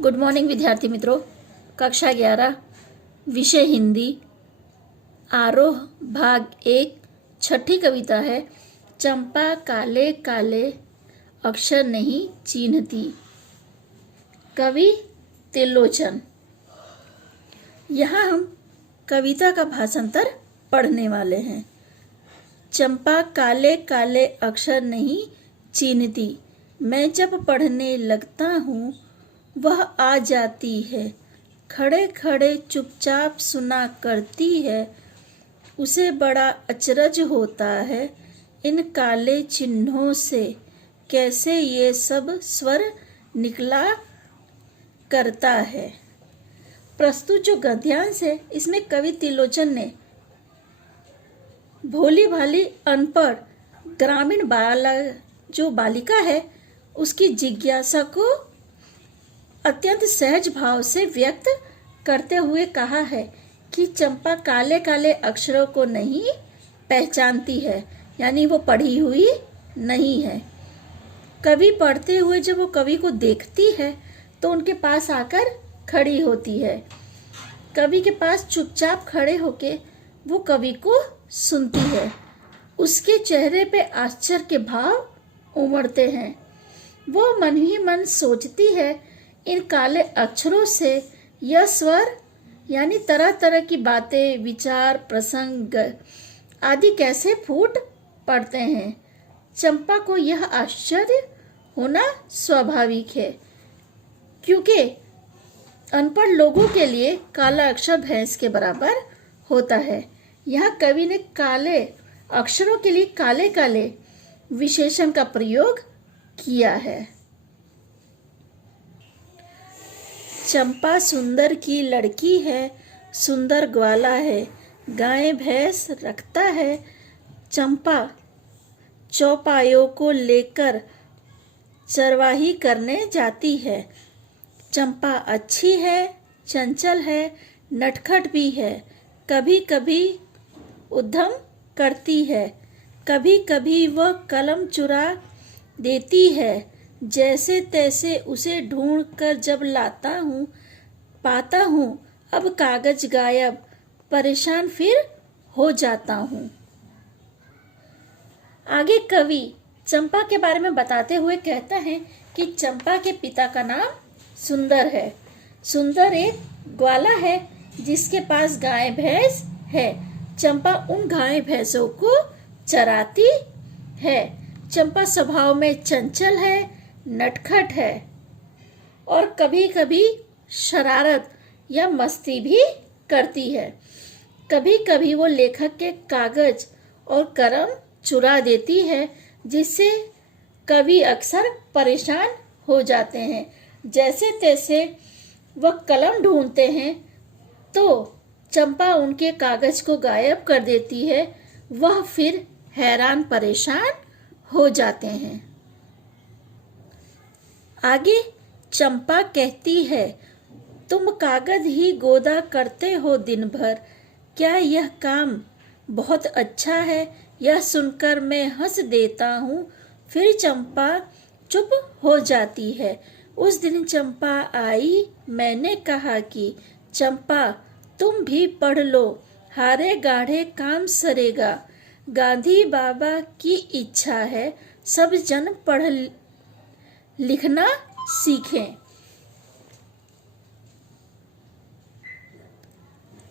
Good morning विद्यार्थी मित्रों। कक्षा 11 विषय हिंदी आरोह भाग 1 छठी कविता है चंपा काले काले अक्षर नहीं चिन्हती। कवि त्रिलोचन। यहाँ हम कविता का भाषांतर पढ़ने वाले हैं। चंपा काले काले अक्षर नहीं चिन्हती, मैं जब पढ़ने लगता हूँ वह आ जाती है, खड़े खड़े चुपचाप सुना करती है। उसे बड़ा अचरज होता है इन काले चिन्हों से, कैसे ये सब स्वर निकला करता है। प्रस्तुत जो गद्यांश है इसमें कवि त्रिलोचन ने भोली भाली अनपढ़ ग्रामीण बालिका है उसकी जिज्ञासा को अत्यंत सहज भाव से व्यक्त करते हुए कहा है कि चंपा काले काले अक्षरों को नहीं पहचानती है, यानी वो पढ़ी हुई नहीं है। कवि पढ़ते हुए जब वो कवि को देखती है तो उनके पास आकर खड़ी होती है। कवि के पास चुपचाप खड़े होके वो कवि को सुनती है। उसके चेहरे पे आश्चर्य के भाव उमड़ते हैं। वो मन ही मन सोचती है इन काले अक्षरों से यह स्वर यानी तरह तरह की बातें, विचार, प्रसंग आदि कैसे फूट पड़ते हैं। चंपा को यह आश्चर्य होना स्वाभाविक है, क्योंकि अनपढ़ लोगों के लिए काला अक्षर भैंस के बराबर होता है। यहाँ कवि ने काले अक्षरों के लिए काले काले विशेषण का प्रयोग किया है। चंपा सुंदर की लड़की है, सुंदर ग्वाला है, गाय भैंस रखता है। चंपा चौपायों को लेकर चरवाही करने जाती है। चंपा अच्छी है, चंचल है, नटखट भी है, कभी कभी उद्यम करती है, कभी कभी वह कलम चुरा देती है। जैसे तैसे उसे ढूंढ कर जब लाता हूँ पाता हूँ अब कागज गायब, परेशान फिर हो जाता हूँ। आगे कवि चंपा के बारे में बताते हुए कहता है कि चंपा के पिता का नाम सुंदर है। सुंदर एक ग्वाला है जिसके पास गाय भैंस है। चंपा उन गाय भैंसों को चराती है। चंपा स्वभाव में चंचल है, नटखट है और कभी कभी शरारत या मस्ती भी करती है। कभी कभी वो लेखक के कागज और कलम चुरा देती है, जिससे कवि अक्सर परेशान हो जाते हैं। जैसे तैसे वह कलम ढूंढते हैं तो चंपा उनके कागज को गायब कर देती है। वह फिर हैरान परेशान हो जाते हैं। आगे चंपा कहती है, तुम कागज ही गोदा करते हो दिन भर, क्या यह काम बहुत अच्छा है? यह सुनकर मैं हंस देता हूँ। फिर चंपा चुप हो जाती है। उस दिन चंपा आई, मैंने कहा कि चंपा तुम भी पढ़ लो, हारे गाढ़े काम सरेगा। गांधी बाबा की इच्छा है सब जन पढ़ लिखना सीखें।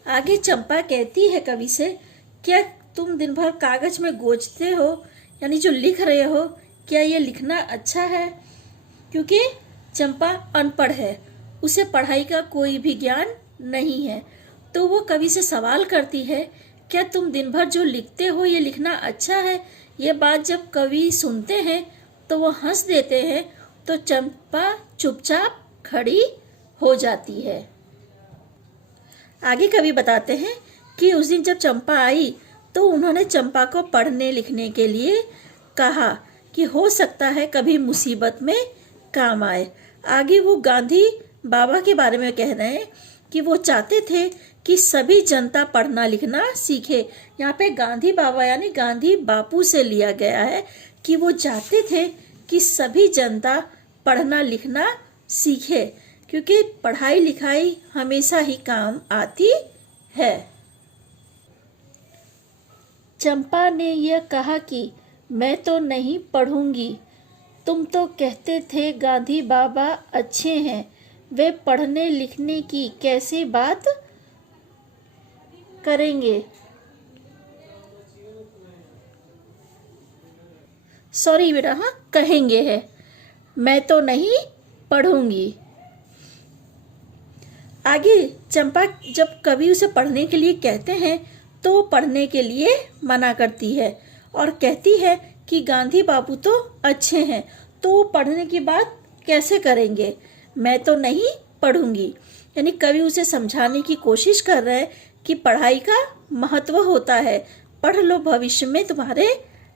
आगे चंपा कहती है कवि से, क्या तुम दिन भर कागज में गोचते हो, यानी जो लिख रहे हो, क्या ये लिखना अच्छा है? क्योंकि चंपा अनपढ़ है, उसे पढ़ाई का कोई भी ज्ञान नहीं है। तो वो कवि से सवाल करती है, क्या तुम दिन भर जो लिखते हो ये लिखना अच्छा है? ये बात जब कवि सुनते हैं तो वो हंस देते हैं। तो चंपा चुपचाप खड़ी हो जाती है। आगे कवि बताते हैं कि उस दिन जब चंपा आई तो उन्होंने चंपा को पढ़ने लिखने के लिए कहा कि हो सकता है कभी मुसीबत में काम आए। आगे वो गांधी बाबा के बारे में कह रहे हैं कि वो चाहते थे कि सभी जनता पढ़ना लिखना सीखे। यहाँ पे गांधी बाबा यानी गांधी बापू से लिया गया है कि वो चाहते थे कि सभी जनता पढ़ना लिखना सीखे। क्योंकि पढ़ाई लिखाई हमेशा ही काम आती है। चंपा ने यह कहा कि मैं तो नहीं पढ़ूंगी। तुम तो कहते थे गांधी बाबा अच्छे हैं, वे पढ़ने लिखने की कैसे बात करेंगे। सॉरी बेटा, हाँ कहेंगे है, मैं तो नहीं पढ़ूंगी। आगे चंपा जब कवि उसे पढ़ने के लिए कहते हैं तो वो पढ़ने के लिए मना करती है और कहती है कि गांधी बाबू तो अच्छे हैं, तो वो पढ़ने की बात कैसे करेंगे, मैं तो नहीं पढ़ूंगी। यानी कवि उसे समझाने की कोशिश कर रहे हैं कि पढ़ाई का महत्व होता है, पढ़ लो भविष्य में तुम्हारे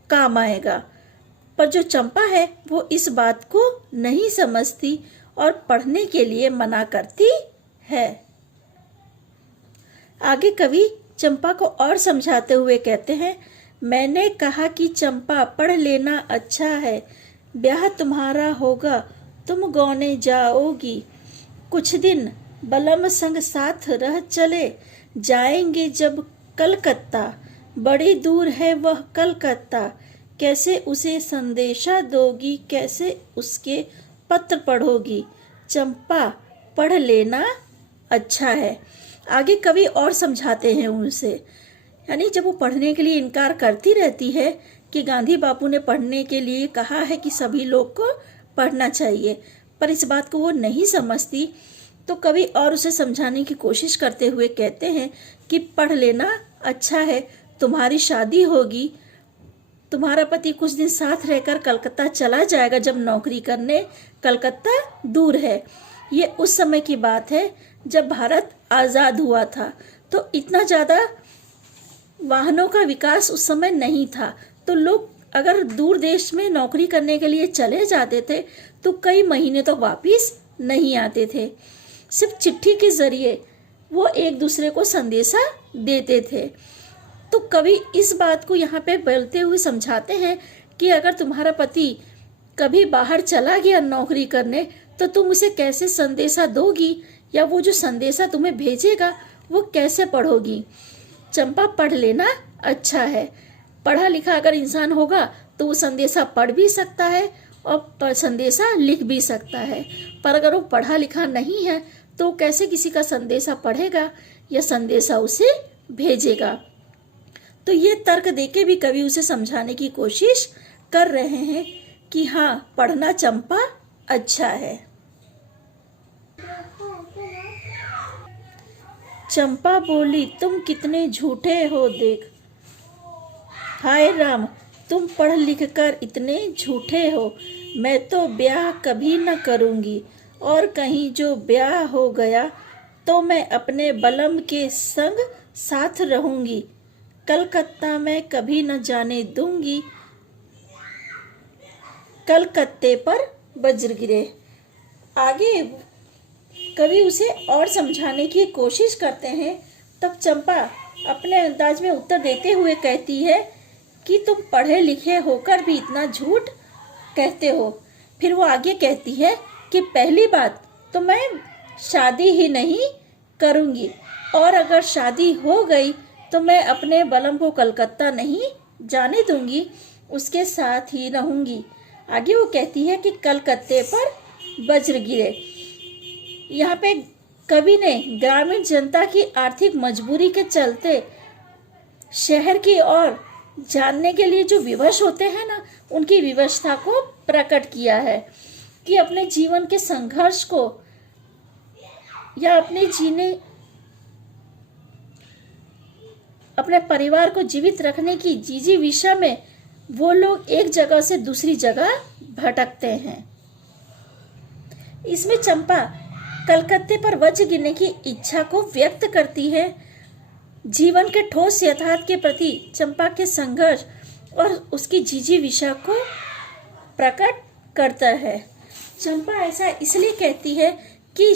काम आएगा। पर जो चंपा है वो इस बात को नहीं समझती और पढ़ने के लिए मना करती है। आगे कवि चंपा को और समझाते हुए कहते हैं, मैंने कहा कि चंपा पढ़ लेना अच्छा है, ब्याह तुम्हारा होगा, तुम गौने जाओगी। कुछ दिन बलम संग साथ रह चले जाएंगे जब कलकत्ता, बड़ी दूर है वह कलकत्ता, कैसे उसे संदेशा दोगी, कैसे उसके पत्र पढ़ोगी। चंपा पढ़ लेना अच्छा है। आगे कवि और समझाते हैं उनसे, यानी जब वो पढ़ने के लिए इनकार करती रहती है कि गांधी बापू ने पढ़ने के लिए कहा है कि सभी लोग को पढ़ना चाहिए, पर इस बात को वो नहीं समझती, तो कवि और उसे समझाने की कोशिश करते हुए कहते हैं कि पढ़ लेना अच्छा है, तुम्हारी शादी होगी, तुम्हारा पति कुछ दिन साथ रहकर कलकत्ता चला जाएगा जब नौकरी करने, कलकत्ता दूर है। ये उस समय की बात है जब भारत आज़ाद हुआ था, तो इतना ज़्यादा वाहनों का विकास उस समय नहीं था, तो लोग अगर दूर देश में नौकरी करने के लिए चले जाते थे तो कई महीने तो वापस नहीं आते थे। सिर्फ चिट्ठी के जरिए वो एक दूसरे को संदेशा देते थे। तो कवि इस बात को यहाँ पे बोलते हुए समझाते हैं कि अगर तुम्हारा पति कभी बाहर चला गया नौकरी करने तो तुम उसे कैसे संदेशा दोगी, या वो जो संदेशा तुम्हें भेजेगा वो कैसे पढ़ोगी। चंपा पढ़ लेना अच्छा है, पढ़ा लिखा अगर इंसान होगा तो वो संदेशा पढ़ भी सकता है और संदेशा लिख भी सकता है, पर अगर वो पढ़ा लिखा नहीं है तो कैसे किसी का संदेशा पढ़ेगा या संदेशा उसे भेजेगा। तो ये तर्क देके भी कवि उसे समझाने की कोशिश कर रहे हैं कि हाँ पढ़ना चंपा अच्छा है। चंपा बोली, तुम कितने झूठे हो देख, हाय राम तुम पढ़ लिख कर इतने झूठे हो, मैं तो ब्याह कभी न करूँगी, और कहीं जो ब्याह हो गया तो मैं अपने बलम के संग साथ रहूँगी, कलकत्ता में कभी न जाने दूंगी, कलकत्ते पर वज्र गिरे। आगे कवि उसे और समझाने की कोशिश करते हैं, तब चंपा अपने अंदाज में उत्तर देते हुए कहती है कि तुम पढ़े लिखे होकर भी इतना झूठ कहते हो। फिर वो आगे कहती है कि पहली बात तो मैं शादी ही नहीं करूँगी, और अगर शादी हो गई तो मैं अपने बलम को कलकत्ता नहीं जाने दूंगी, उसके साथ ही रहूँगी। आगे वो कहती है कि कलकत्ते पर वज्र गिरे। यहाँ पे कवि ने ग्रामीण जनता की आर्थिक मजबूरी के चलते शहर की ओर जानने के लिए जो विवश होते हैं ना, उनकी विवशता को प्रकट किया है कि अपने जीवन के संघर्ष को या अपने परिवार को जीवित रखने की जिजीविषा में वो लोग एक जगह से दूसरी जगह भटकते हैं। इसमें चंपा कलकत्ते पर वज्र गिरने की इच्छा को व्यक्त करती है। जीवन के ठोस यथार्थ के प्रति चंपा के संघर्ष और उसकी जिजीविषा को प्रकट करता है। चंपा ऐसा इसलिए कहती है कि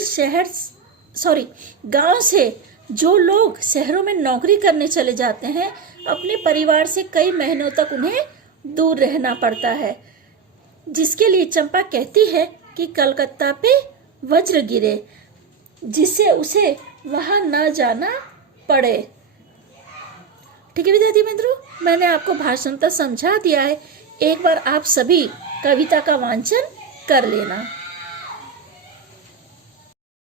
गांव से जो लोग शहरों में नौकरी करने चले जाते हैं, अपने परिवार से कई महीनों तक उन्हें दूर रहना पड़ता है, जिसके लिए चंपा कहती है कि कलकत्ता पे वज्र गिरे। जिससे उसे वहां न जाना पड़े। ठीक है विद्यार्थी मित्रों, मैंने आपको भाषांतर समझा दिया है। एक बार आप सभी कविता का वांचन कर लेना।